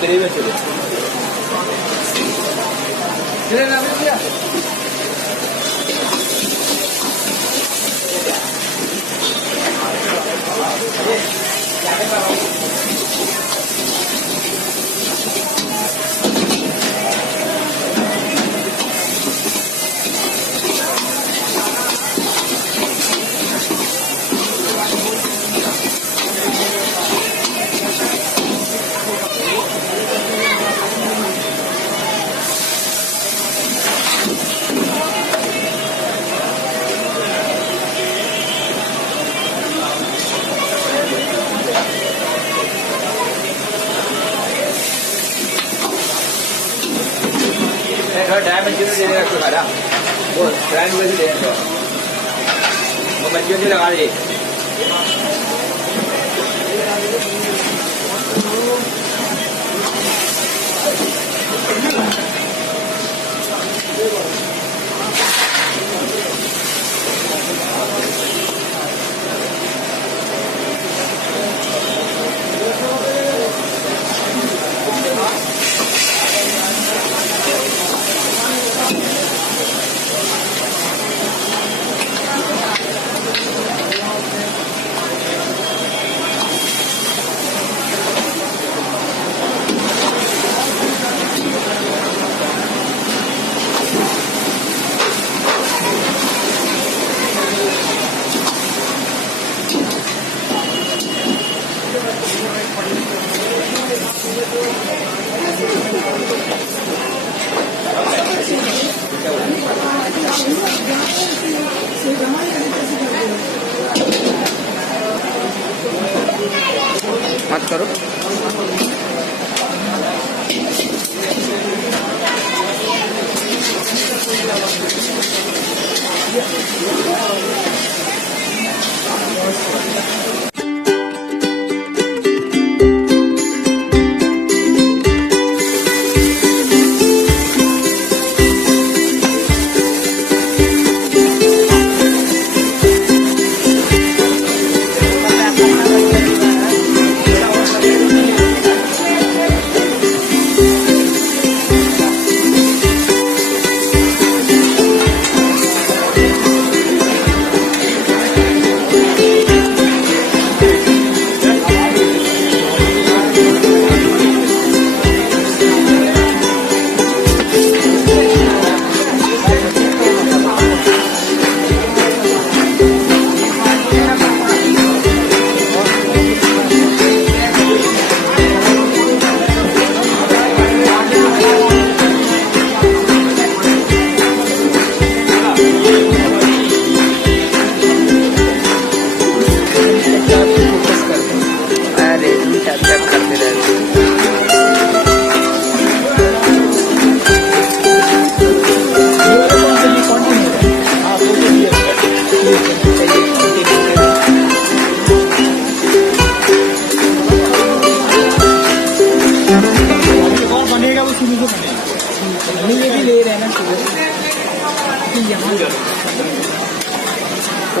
Gravy चले dry Manchurian दे देगा उसको खाना वो ड्राई नूडल्स दे देगा वो मंचूरियन लगा दे मत करो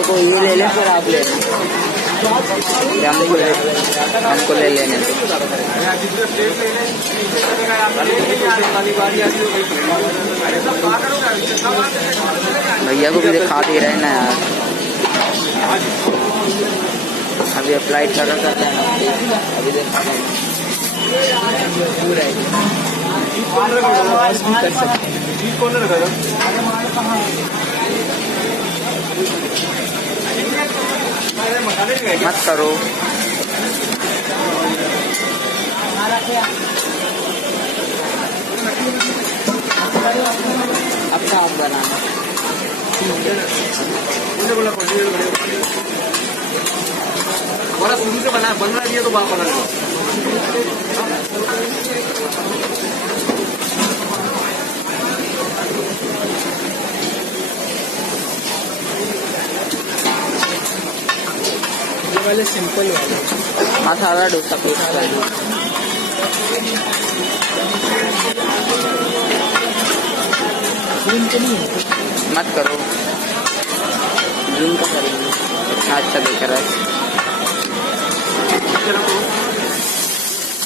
तो ये ले लें फिर आप ले लें हमको ले लेने भैया को भी दिखा दे रहे हैं ना यार अभी अप्लाई कर रहा था अभी देखा मत करो अब काम बनाना बड़ा शुरू से बना बन रहा है तो बात बना वाले सिंपल वाले मसाला डोसा पेस्ट कर दो मत करो जूम का करेंगे अच्छा देख रहा है।